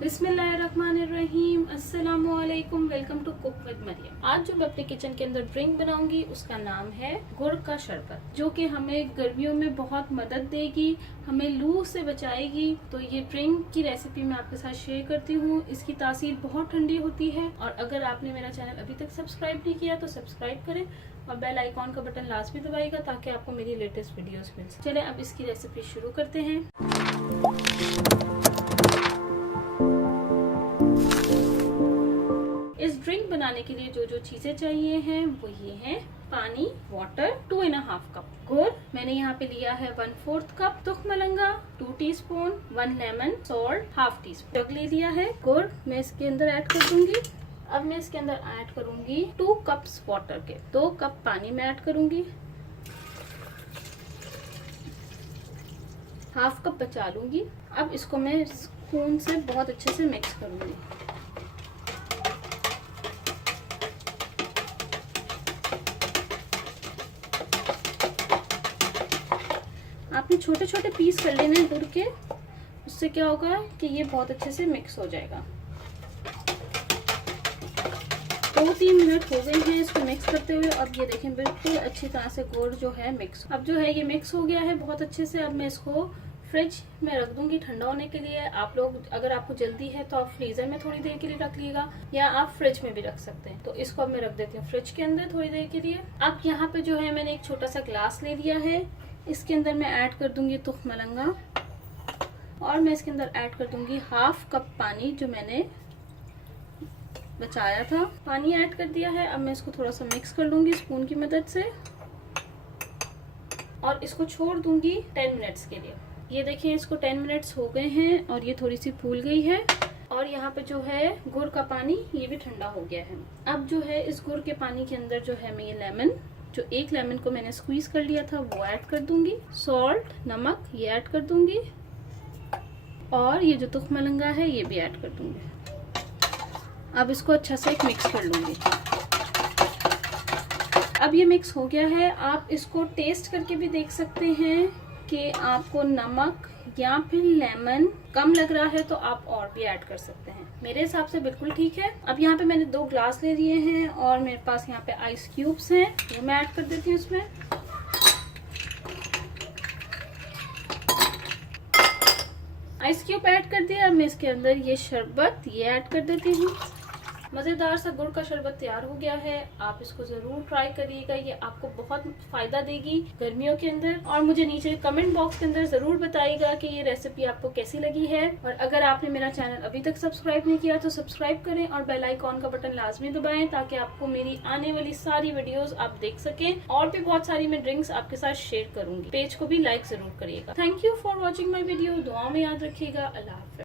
बिस्मिल्लाहिर्रहमानिर्रहीम, अस्सलामुअलैकुम, welcome to cook with Maryam. आज जो मैं अपने किचन के अंदर ड्रिंक बनाऊंगी उसका नाम है गुड़ का शरबत, जो कि हमें गर्मियों में बहुत मदद देगी, हमें लू से बचाएगी। तो ये ड्रिंक की रेसिपी मैं आपके साथ शेयर करती हूँ। इसकी तासीर बहुत ठंडी होती है और अगर आपने मेरा चैनल अभी तक सब्सक्राइब नहीं किया तो सब्सक्राइब करें और बेल आइकॉन का बटन लाजमी दबाइएगा ताकि आपको मेरी लेटेस्ट वीडियोस मिल सके। चलें अब इसकी रेसिपी शुरू करते हैं। इस ड्रिंक बनाने के लिए जो जो चीजें चाहिए हैं वो ये हैं: पानी, वाटर, 2.5 कप, गुड़ मैंने यहाँ पे लिया है 1/4 कप, तुखमलंगा 2 teaspoon, 1 lemon, salt 1/2 teaspoon. Jug ले लिया है, गुड़ मैं इसके अंदर ऐड कर दूंगी। अब मैं इसके अंदर ऐड करूंगी 2 कप्स वाटर के, 2 कप पानी में ऐड करूंगी, 1/2 कप बचा लूंगी। अब इसको मैं स्पून से बहुत अच्छे से मिक्स करूंगी। आपने छोटे छोटे पीस कर लेने हैं गुड़ के, उससे क्या होगा कि ये बहुत अच्छे से मिक्स हो जाएगा। 2-3 मिनट हो गए हैं इसको मिक्स करते हुए। अब ये देखें बिल्कुल अच्छी तरह से गुड़ जो है मिक्स, अब जो है ये मिक्स हो गया है बहुत अच्छे से। अब मैं इसको फ्रिज में रख दूंगी ठंडा होने के लिए। आप लोग अगर आपको जल्दी है तो आप फ्रीजर में थोड़ी देर के लिए रख लीजिएगा या आप फ्रिज में भी रख सकते हैं। तो इसको अब मैं रख देती हूँ फ्रिज के अंदर थोड़ी देर के लिए। अब यहाँ पे जो है मैंने एक छोटा सा ग्लास ले लिया है, इसके अंदर मैं ऐड कर दूंगी तुखमलंगा और मैं इसके अंदर ऐड कर दूंगी 1/2 कप पानी जो मैंने बचाया था। पानी ऐड कर दिया है। अब मैं इसको थोड़ा सा मिक्स कर लूंगी स्पून की मदद से और इसको छोड़ दूंगी 10 मिनट्स के लिए। ये देखें इसको 10 मिनट्स हो गए हैं और ये थोड़ी सी फूल गई है और यहाँ पे जो है गुड़ का पानी ये भी ठंडा हो गया है। अब जो है इस गुड़ के पानी के अंदर जो है मैं ये लेमन, जो 1 लेमन को मैंने स्क्वीज कर लिया था वो ऐड कर दूंगी। सॉल्ट, नमक ये ऐड कर दूंगी और ये जो तुखमलंगा है ये भी ऐड कर दूंगी। अब इसको अच्छा से एक मिक्स कर लूंगी। अब ये मिक्स हो गया है। आप इसको टेस्ट करके भी देख सकते हैं कि आपको नमक या फिर लेमन कम लग रहा है तो आप और भी ऐड कर सकते हैं। मेरे हिसाब से बिल्कुल ठीक है। अब यहाँ पे मैंने 2 ग्लास ले लिए हैं और मेरे पास यहाँ पे आइस क्यूब्स हैं, वो मैं ऐड कर देती हूँ इसमें। आइस क्यूब ऐड कर दिया। अब मैं इसके अंदर ये शरबत ये ऐड कर देती हूँ। मजेदार सा गुड़ का शरबत तैयार हो गया है। आप इसको जरूर ट्राई करिएगा, ये आपको बहुत फायदा देगी गर्मियों के अंदर। और मुझे नीचे कमेंट बॉक्स के अंदर जरूर बताइएगा कि ये रेसिपी आपको कैसी लगी है। और अगर आपने मेरा चैनल अभी तक सब्सक्राइब नहीं किया तो सब्सक्राइब करें और बेल आइकॉन का बटन लाजमी दबाएं ताकि आपको मेरी आने वाली सारी वीडियोस आप देख सकें। और भी बहुत सारी मैं ड्रिंक्स आपके साथ शेयर करूंगी। पेज को भी लाइक जरूर करिएगा। Thank you for watching my video. दुआ में याद रखिएगा। अल्लाह हाफ़िज़।